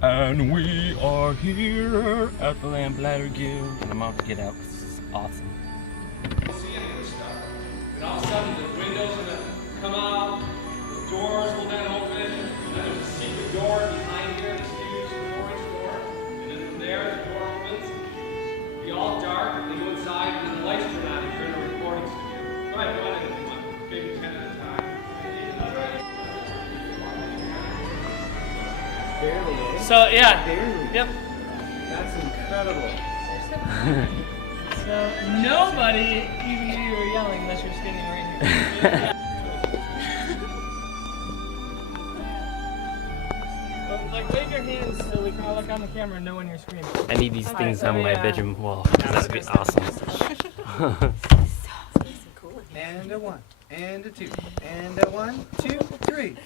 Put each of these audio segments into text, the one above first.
And we are here at the Lamplighter Guild, and I'm about to get out because this is awesome. You'll see any of this stuff. And all of a sudden, the windows are going to come out, the doors will then open, and then there's a secret door behind here, this huge 4-inch door. And then from there, the door opens. It'll be all dark, and they go inside, and then the lights turn on, and you're in a recording studio. Go ahead, go ahead, and maybe 10 at a time. Barely, eh? So, yeah. Barely. Yep. That's incredible. So, nobody even knew you were yelling unless you're standing right here. Well, like, wave your hands so we can all look on the camera and know when you're screaming. I need these things on my bedroom wall. That would be awesome. And a 1, and a 2, and a 1, 2, 3.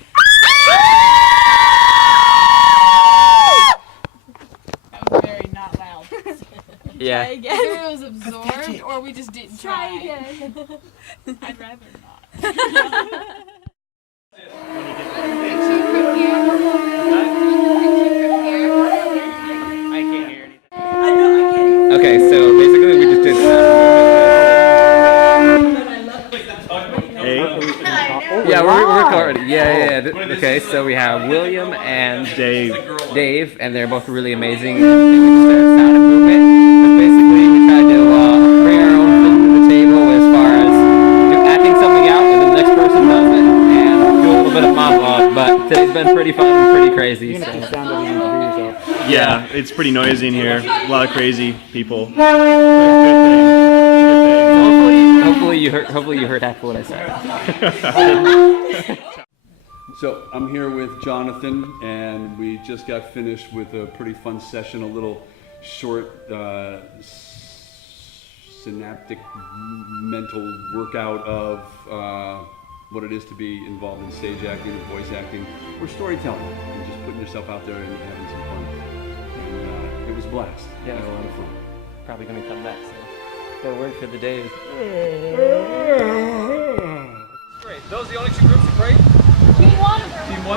That was very not loud. Yeah. Either it was absorbed or we just didn't try. again. I'd rather not. Okay, so basically we just did Yeah, we're recording. Yeah. Okay, so we have William and Dave, and they're both really amazing. And we just started Sound and Movement. But basically, we tried to bring our own thing to the table as far as acting something out, and then the next person does it, and do a little bit of monologue. But today's been pretty fun and pretty crazy. So. Yeah, it's pretty noisy in here. A lot of crazy people. Hopefully you heard half of what I said. So I'm here with Jonathan, and we just got finished with a pretty fun session, a little short synaptic mental workout of what it is to be involved in stage acting, or voice acting, or storytelling, and just putting yourself out there and having some fun. And it was a blast. Yeah, I had a lot of fun. Probably gonna come back soon. The word for the day is. Great. Those are the only two groups that prayed? Team 1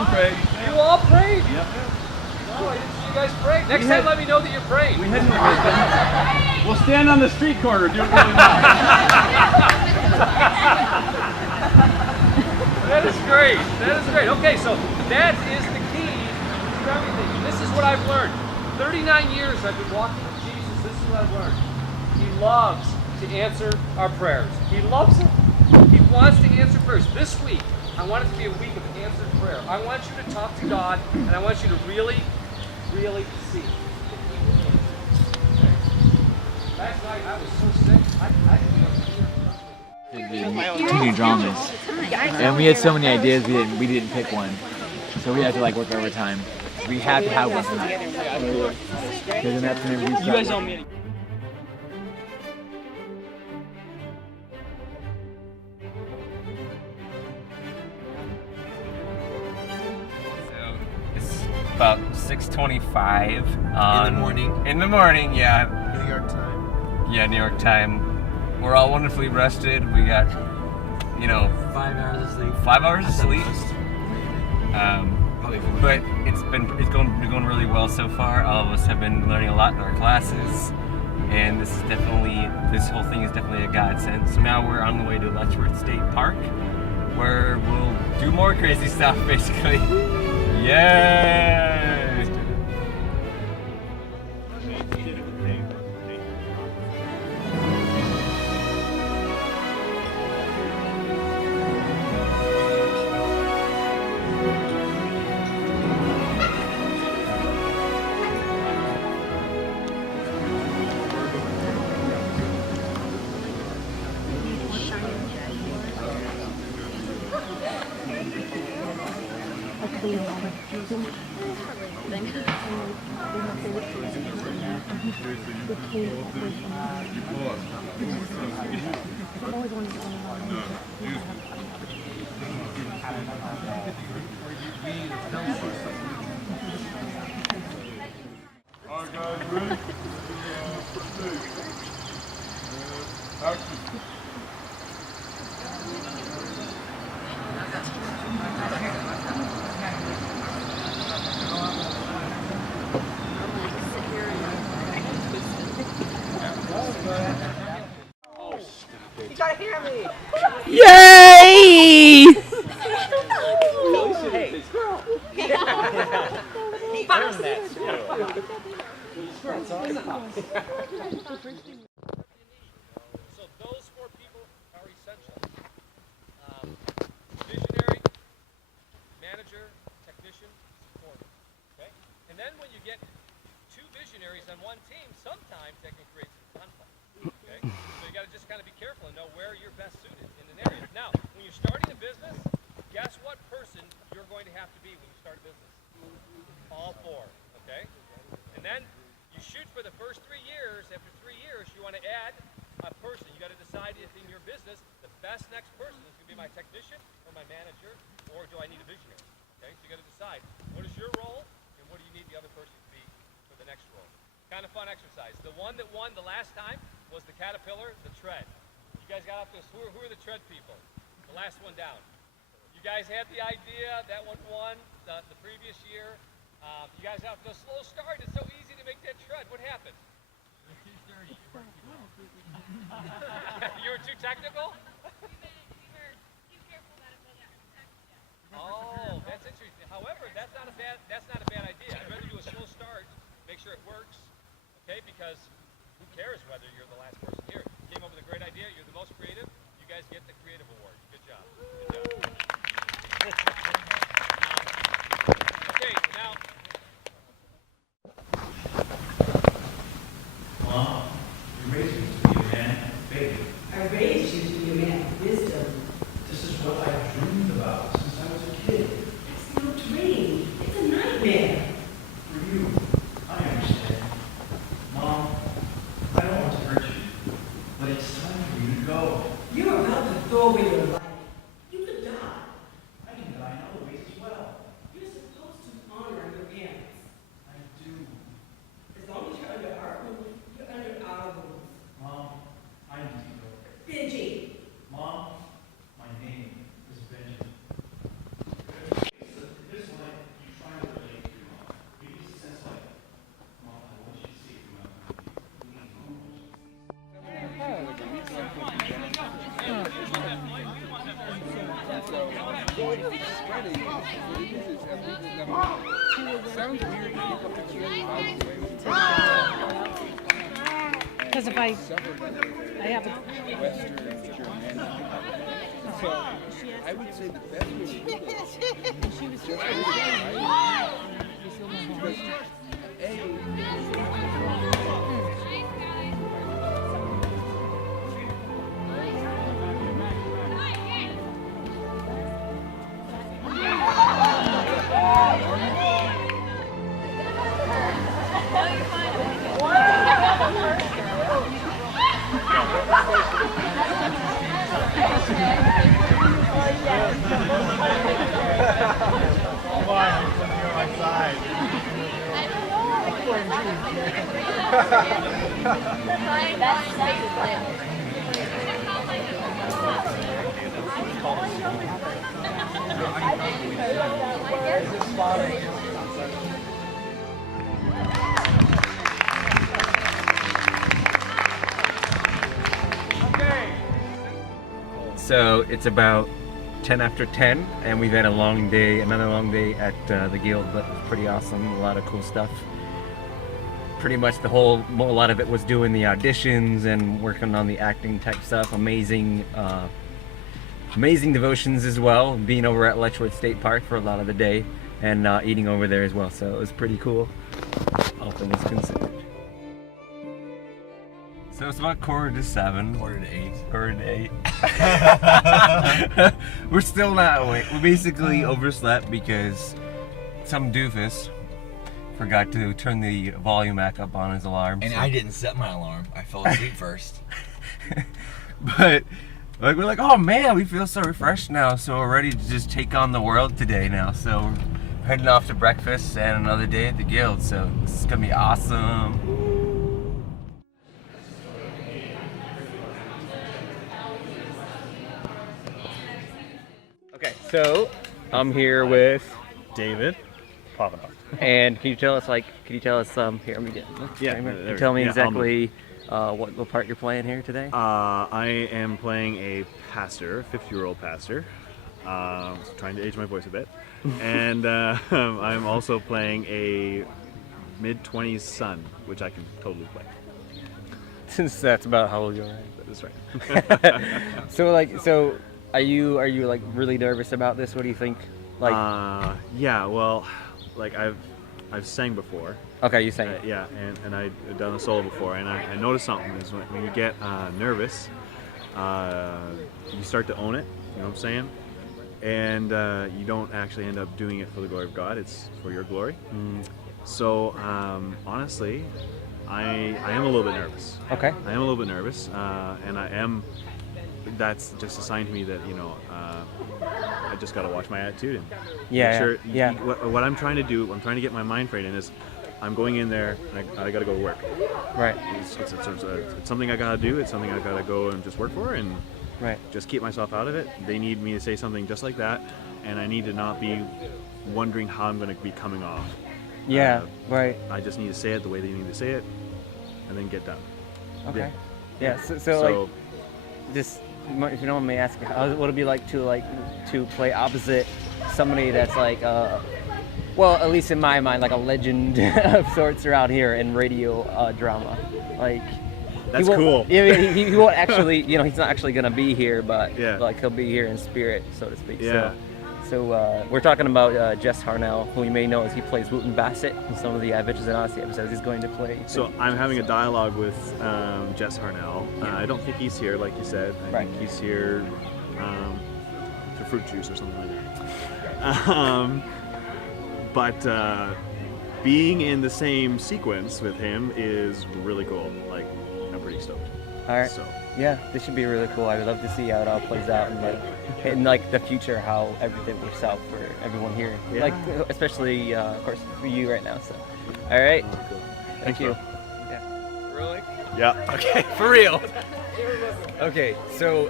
prayed. You all prayed? Yep. No, I didn't see you guys pray. Next time, let me know that you're praying. We'll stand on the street corner doing really loud. That is great. That is great. Okay, so that is the key to everything. This is what I've learned. 39 years I've been walking with Jesus. This is what I've learned. He loves to answer our prayers. He loves it. He wants to answer prayers. This week, I want it to be a week of answered prayer. I want you to talk to God, and I want you to really, really see that He will answer. Okay? Last night I was so sick. I didn't know. Two new dramas, and we had so many ideas we didn't pick one, so we had to like work overtime. We had to have one tonight. Because then that's when we You guys don't mean So it's about 6:25 In the morning, yeah. New York time. Yeah, New York time. We're all wonderfully rested. We got, 5 hours of sleep. 5 hours of sleep. But it's going really well so far. All of us have been learning a lot in our classes, and this whole thing is definitely a godsend. So now we're on the way to Letchworth State Park, where we'll do more crazy stuff, basically. Yay! Alright guys, ready? Action. then when you get two visionaries on one team, sometimes that can create some conflict. Okay? So you got to just kind of be careful and know where you're best suited in an area. Now, when you're starting a business, guess what person you're going to have to be when you start a business? All four, okay? And then you shoot for the first 3 years. After 3 years, you want to add a person. You got to decide if in your business the best next person is going to be my technician or my manager, or do I need a visionary? Okay, so you got to decide what is your role and what do you need the other person to be for the next role. Kind of fun exercise. The one that won the last time was the Caterpillar, the Tread. You guys got up to who are the Tread people? The last one down. You guys had the idea. That one won the previous year. You guys have to slow start. It's so easy to make that tread. What happened? You were too technical? Oh, that's interesting. However, that's not a bad idea. I'd rather do a slow start, make sure it works, okay? Because who cares whether you're the last person here? You came up with a great idea. You're the most creative. You guys get the creative award. Good job. Good job. Okay, now. Mom, you raised me to be a man of faith. I raised you to be a man of wisdom. This is what I dreamed about since I was a kid. It's no dream. It's a nightmare. For you, I understand. Mom, I don't want to hurt you, but it's time for you to go. You're about to throw away your life. You could die. I can die in other ways as well. You're supposed to honor your parents. I do. As long as you're under our roof, you're under our roof. Mom, I need to go. Benji. Mom, my name is Benjamin. This line, you try to relate to your mom. Maybe it's a sense like, Mom, I want you to see through my point of view. Because if I have a So I would say the best way to do it is just because So it's about 10 after 10, and we've had a long day, another long day at the guild, but it's pretty awesome. A lot of cool stuff. Pretty much a lot of it was doing the auditions and working on the acting type stuff. Amazing devotions as well. Being over at Letchworth State Park for a lot of the day, and eating over there as well. So it was pretty cool, all things considered. So it's about 6:45. Quarter to 8. Quarter to 8. We're still not awake. We basically overslept because some doofus forgot to turn the volume back up on his alarm. And I didn't set my alarm. I fell asleep first. But like we're like, oh man, we feel so refreshed now, so we're ready to just take on the world today now. So we're heading off to breakfast and another day at the guild. So this is gonna be awesome. Okay, so I'm here with David, Pavlov. and can you tell us here, let me get Yeah, can there you tell me yeah, exactly what part you're playing here today? I am playing a pastor, 50-year-old pastor. Trying to age my voice a bit. And I'm also playing a mid-20s son, which I can totally play. Since that's about how old you are. That's right. So are you like really nervous about this? What do you think? Like, yeah, well, like I've sang before. Okay, you sang. Yeah, and I've done a solo before, and I noticed something is when you get nervous, you start to own it. You know what I'm saying? And you don't actually end up doing it for the glory of God. It's for your glory. So honestly, I am a little bit nervous. Okay. I am a little bit nervous, and I am. That's just a sign to me that I just got to watch my attitude and make sure. What I'm trying to do, I'm trying to get my mind frame in is, I'm going in there and I got to go to work. Right. It's something I got to do. It's something I got to go and just work for and just keep myself out of it. They need me to say something just like that, and I need to not be wondering how I'm going to be coming off. Yeah. Right. I just need to say it the way they need to say it, and then get done. Okay. Yeah. So like, just if you don't mind me asking, how would it be like to play opposite somebody that's like, well, at least in my mind, like a legend of sorts around here in radio drama, like. That's cool. Yeah, he won't actually, he's not actually gonna be here, but like he'll be here in spirit, so to speak. Yeah. So we're talking about Jess Harnell, who you may know as he plays Wooten Bassett in some of the Adventures in Odyssey episodes. He's going to play. So I'm having a dialogue with Jess Harnell. I don't think he's here, like you said. I think he's here for fruit juice or something like that. But being in the same sequence with him is really cool. Like, I'm pretty stoked. All right. So. Yeah, this should be really cool. I would love to see how it all plays out and like the future, how everything works out for everyone here. Yeah. Like especially, of course, for you right now. So, all right. Cool. Thank you. Bro. Yeah. Rolling. Yeah. Okay. For real. Okay. So,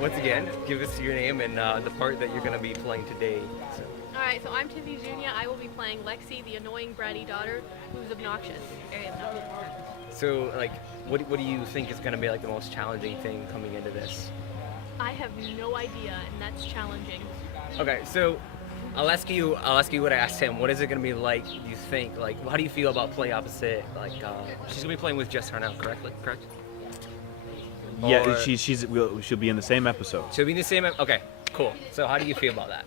once again, give us your name and the part that you're gonna be playing today. So. Alright, so I'm Tiffany Jr. I will be playing Lexi, the annoying bratty daughter who's obnoxious. Very obnoxious. So, like, what do you think is going to be like the most challenging thing coming into this? I have no idea, and that's challenging. Okay, so I'll ask you what I asked him. What is it going to be like? Do you think? Like, how do you feel about playing opposite? Like, she's going to be playing with Jess Harnell, correct? Yeah, she'll be in the same episode. She'll be in the same. Okay, cool. So, how do you feel about that?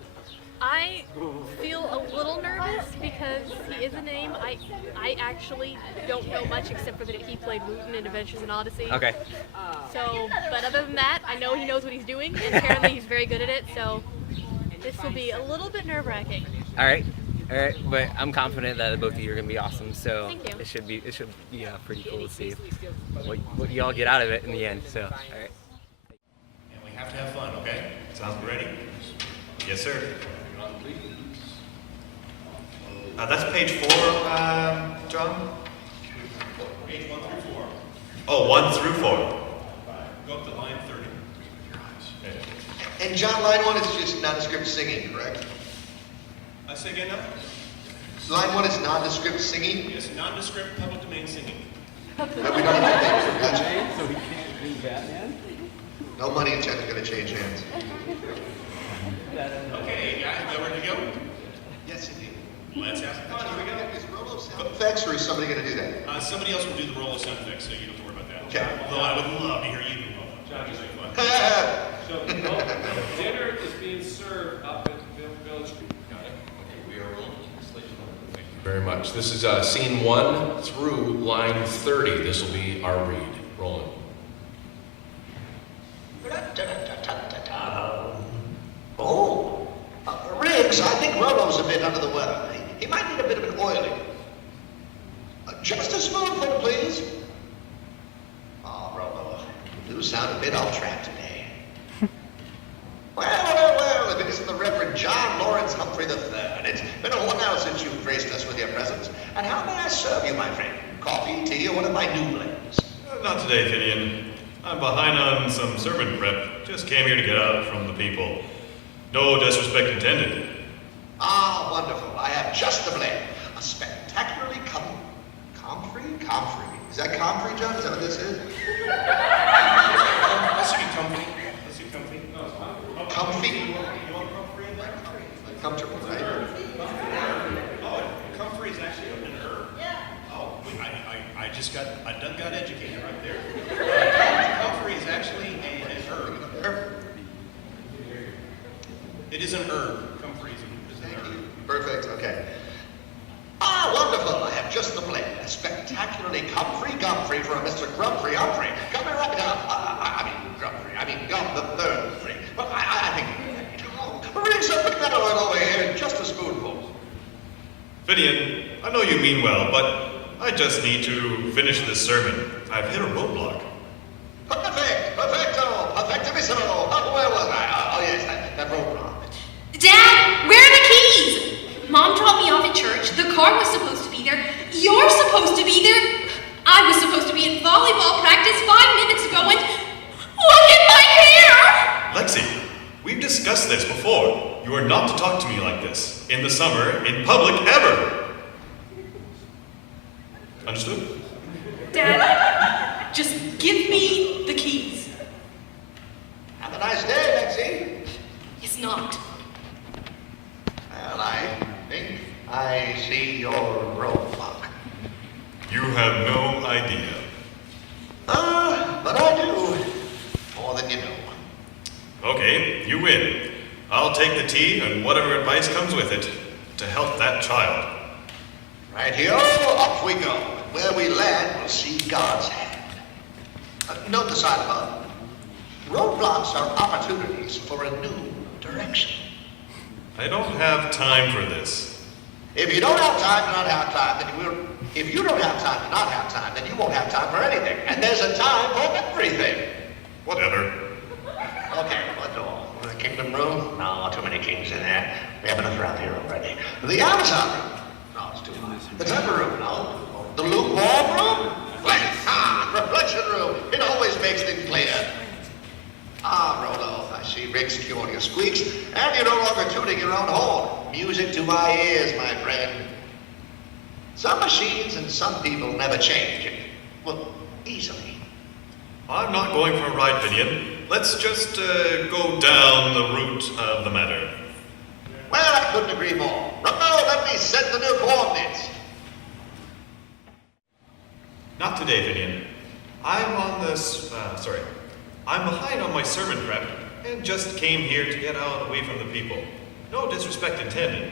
I feel a little nervous because he is a name. I actually don't know much except for that he played Wooten in Adventures in Odyssey. Okay. So, but other than that, I know he knows what he's doing, and apparently he's very good at it, so this will be a little bit nerve-wracking. All right, but I'm confident that both of you are going to be awesome, so Thank you. it should be pretty cool to see what you all get out of it in the end, so, all right. And we have to have fun, okay? Sounds ready? Yes, sir. That's page 4, John? Page 1 through 4. Oh, 1 through 4. Go up to line 30. And John, line 1 is just nondescript singing, correct? Say again now? Line 1 is nondescript singing? Yes, nondescript public domain singing. No, we don't have that. Gotcha. So he can't be Batman? No money in China's going to change hands. Okay, guys, you ready to go? Yes, indeed. Let's have some fun. Here we go. Is Rolo sound effects, or is somebody going to do that? Somebody else will do the roll of sound effects, so you don't have to worry about that. Okay. Although I would love to hear you do both. That'd be fun. So, dinner is being served up at Village Street. Got it? Okay, we are rolling. Thank you very much. This is scene 1 through line 30. This will be our read. Rolling. Oh, Riggs, I think Rolo's a bit under the weather. He might need a bit of an oiling. Just a spoonful, please. Oh, Rolo, you do sound a bit off track today. Well, if it isn't the Reverend John Lawrence Humphrey III. It's been a while now since you've graced us with your presence. And how may I serve you, my friend? Coffee, tea, or one of my new blends? Not today, Finian. I'm behind on some servant prep. Just came here to get out from the people. No disrespect intended. Ah, wonderful. I have just the blend. A spectacularly comfrey. Is that comfrey, John? Is that what this is? Let's see comfy. Comfy? You want comfrey in there? Comfortable, right? Oh, comfrey is actually an herb. Oh, I done got educated right there. Comfrey is actually an herb. It is an herb. Comfrey is an herb. Perfect, okay. I Ah, wonderful. I have just the blend. A spectacularly comfrey-gumfrey for a Mr. Grumfrey-Humphrey. Come and wrap it up. I mean, Grumfrey. I mean, Gum the third free. But I think... Oh, bring some banana oil over here and just a spoonful. Finian, I know you mean well, but I just need to finish this sermon. I've hit a roadblock. Perfect! Perfecto! Perfectimissimo! Oh, where was I? Oh, yes, that roadblock. Dad, where are the keys? Mom dropped me off at church. The car was supposed to be there. You're supposed to be there. I was supposed to be at volleyball practice 5 minutes ago and look at my hair! Lexi, we've discussed this before. You are not to talk to me like this. In the summer, in public, ever. Understood? Dad, just give me the keys. Have a nice day, Lexi. It's not. Well, I think I see your roadblock. You have no idea. But I do. More than you know. Okay, you win. I'll take the tea and whatever advice comes with it to help that child. Right here, up we go. Where we land, we'll see God's hand. Note the sign above. Roadblocks are opportunities for a new direction. I don't have time for this. If you don't have time to not have time, then you will. If you don't have time to not have time, then you won't have time for anything. And there's a time for everything. Whatever. Okay, what door? The kingdom room? No, too many kings in there. We have enough around here already. The Amazon room? No, it's too hot. The temper room? No. The lukewarm room? Reflection room. It always makes things clear. Ah, Rolo, I see Rick's curing your squeaks, and you're no longer tuning your own horn. Music to my ears, my friend. Some machines and some people never change. Well, easily. I'm not going for a ride, Finian. Let's just go down the route of the matter. Well, I couldn't agree more. Rolo, let me set the new coordinates. Not today, Finian. I'm behind on my sermon prep and just came here to get out away from the people. No disrespect intended.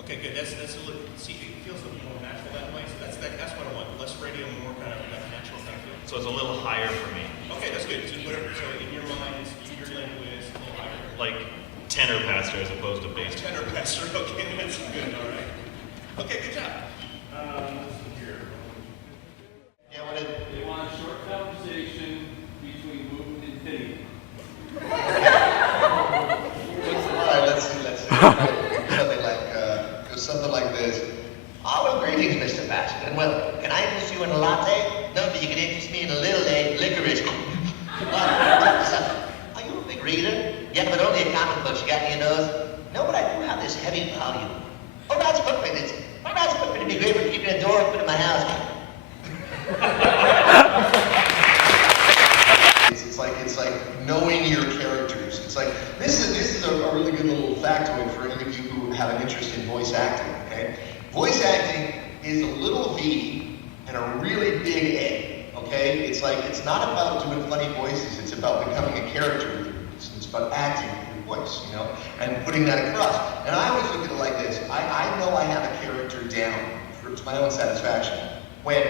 Okay, good. That's a little, see, it feels a little more natural that way. So that's what I want. Less radio, more kind of that natural kind of feel. So it's a little higher for me. Okay, that's good. So whatever. So in your mind, your language is a little higher. Like tenor pastor as opposed to bass. Tenor pastor. Okay, that's good. All right. Okay, good job. Listen here. Yeah, what is it? They want a short conversation between Wooten and Finian. All right, let's see. Something like this. Oh, well, greetings, Mr. Basket. And well, can I interest you in a latte? No, but you can interest me in a little licorice. Are you a big reader? Yeah, but only a comic book. You got any of those? No, but I do have this heavy volume. Oh, that's perfect. That's perfect. It'd be great for keeping a door open in my house. It's like knowing your characters. It's like this is a really good little factoid for any of you who have an interest in voice acting. Okay, voice acting is a little V and a really big A. Okay, it's like it's not about doing funny voices. It's about becoming a character with your voice. It's about acting with your voice, you know, and putting that across. And I always look at it like this. I know I have a character down to my own satisfaction when,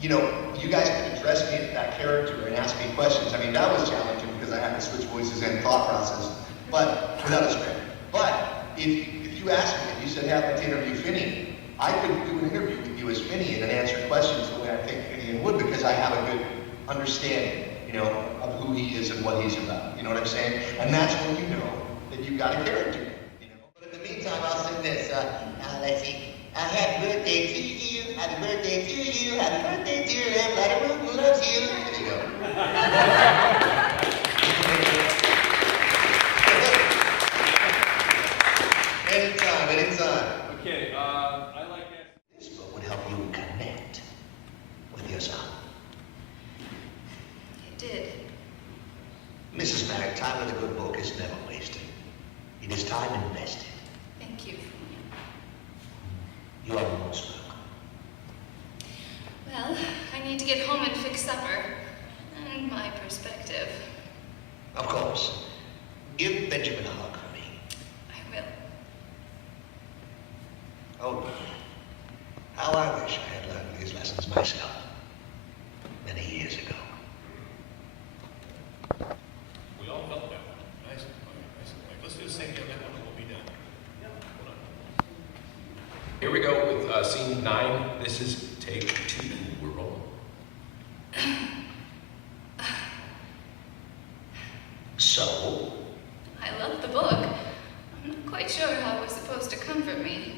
you know, you guys can address me as that character and ask me questions. I mean, that was challenging because I had to switch voices and thought process, but without a script. But if you asked me and you said, hey, I'd like to interview Finian, I could do an interview with you as Finian and answer questions the way I think Finian would because I have a good understanding, you know, of who he is and what he's about. You know what I'm saying? And that's when you know that you've got a character. You know? But in the meantime, I'll sing this. Let's see. Happy birthday to you, happy birthday to you, happy birthday to you, Lamplighter Guild loves you. There you go. Anytime. Okay, I like that. This book would help you connect with yourself. It did. Mrs. Merrick, time with a good book is never wasted. It is time invested. Thank you. You are most welcome. Well, I need to get home and fix supper. And my perspective. Of course. Give Benjamin a hug for me. I will. Oh, myself many years ago. We all felt that one. Nice. Okay, let's do the same thing on that one and we'll be done. Hold on. Here we go with scene 9. This is take 2. We're rolling. So? I love the book. I'm not quite sure how it was supposed to comfort me.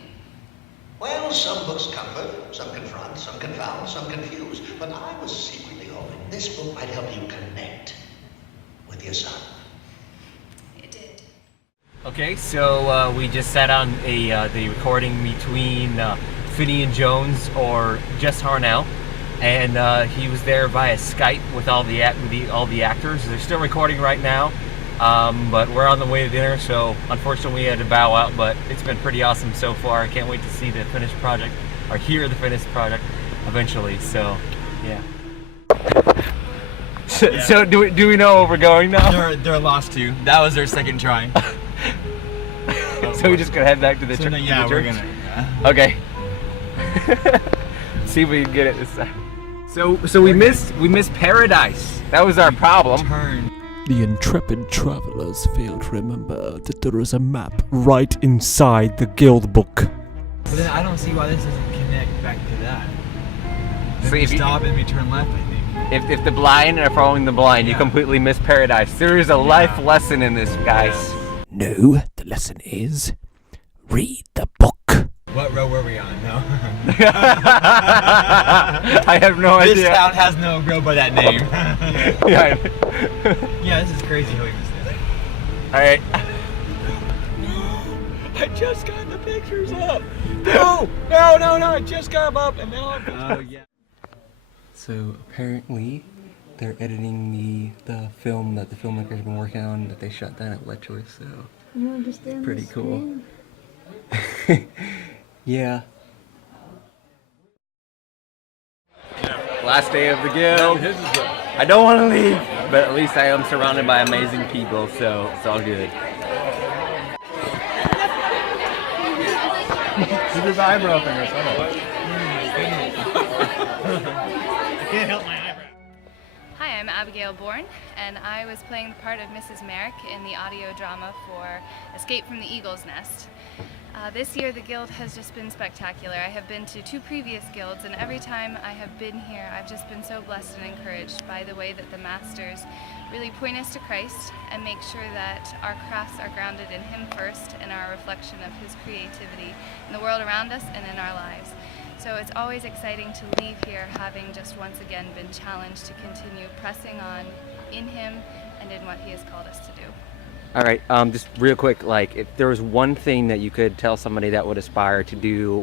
Well, some books comfort, some confront, some confound, some confuse. But I was secretly hoping this book might help you connect with your son. It did. Okay, so we just sat on the recording between Finian Jones or Jess Harnell, and he was there via Skype with all the actors. They're still recording right now, but we're on the way to dinner, so unfortunately we had to bow out. But it's been pretty awesome so far. I can't wait to see the finished project, or hear the finished project eventually. So, yeah. So do we know where we're going now? They're lost too. That was their second try. So we just gonna head back to the church? Yeah, we're gonna. Yeah. Okay. See if we can get it this time. So we missed Paradise. That was our problem. The intrepid travelers failed to remember that there is a map right inside the guild book. But then I don't see why this doesn't connect back to that. So If if we you- stop and we turn left, I think. If the blind are following the blind, you completely miss Paradise. There is a life lesson in this, guys. No, the lesson is read the book. What row were we on? No. I have no idea. This town has no row by that name. Yeah. Yeah, this is crazy how we missed this. Alright. I just got the pictures up. No, I just got them up and now I'm. Yeah. So apparently they're editing the film that the filmmakers have been working on that they shot down at Letchworth, so You understand pretty this cool. game? Yeah. Last day of the guild. I don't want to leave, but at least I am surrounded by amazing people, so it's all good. Keep his eyebrow fingers. I can't help my eyebrow. Hi, I'm Abigail Bourne, and I was playing the part of Mrs. Merrick in the audio drama for Escape from the Eagle's Nest. This year the guild has just been spectacular. I have been to 2 previous guilds, and every time I have been here I've just been so blessed and encouraged by the way that the masters really point us to Christ and make sure that our crafts are grounded in Him first and are a reflection of His creativity in the world around us and in our lives. So it's always exciting to leave here having just once again been challenged to continue pressing on in Him and in what He has called us to do. All right, just real quick, like if there was one thing that you could tell somebody that would aspire to do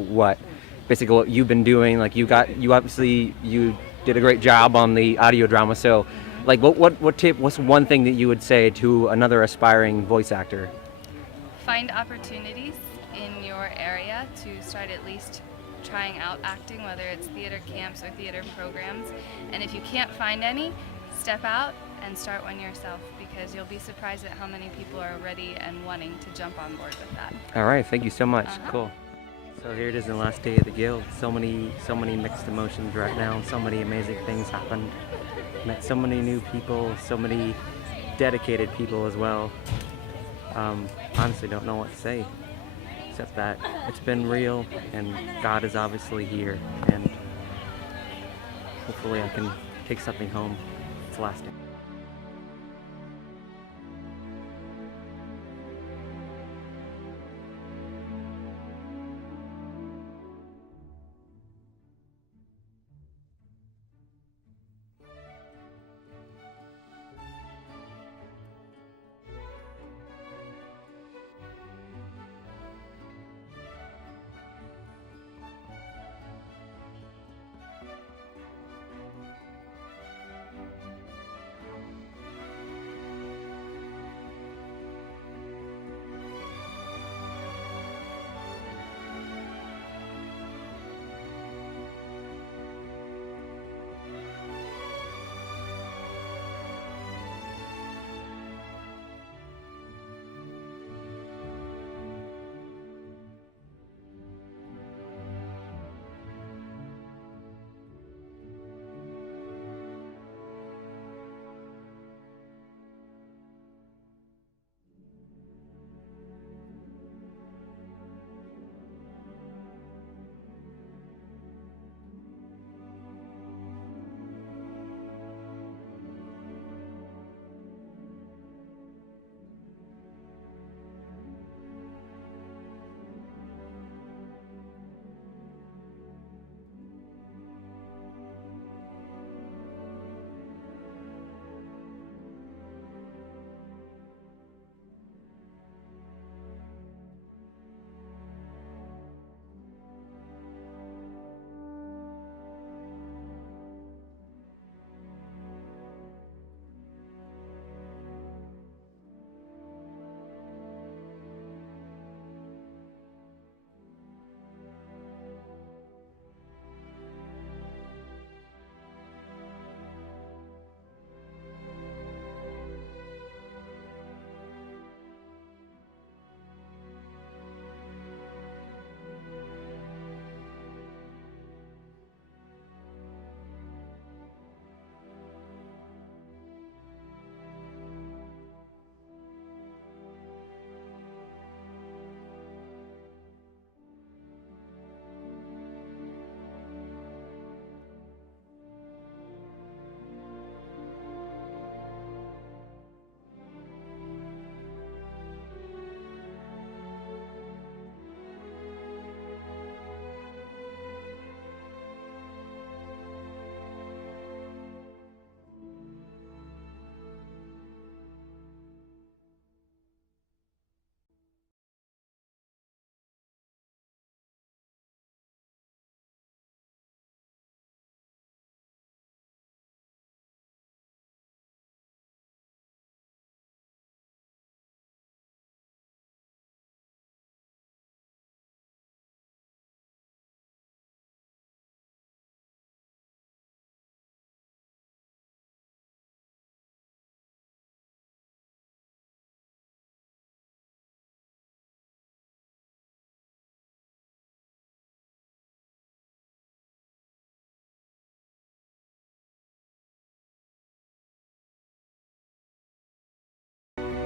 basically what you've been doing, like you did a great job on the audio drama, so like what's one thing that you would say to another aspiring voice actor? Find opportunities in your area to start at least trying out acting, whether it's theater camps or theater programs, and if you can't find any, step out and start one yourself, because you'll be surprised at how many people are ready and wanting to jump on board with that. All right, thank you so much. Cool. So here it is, the last day of the guild. So many mixed emotions right now. So many amazing things happened. Met so many new people, so many dedicated people as well. Honestly, don't know what to say, except that it's been real, and God is obviously here, and hopefully I can take something home. It's lasting.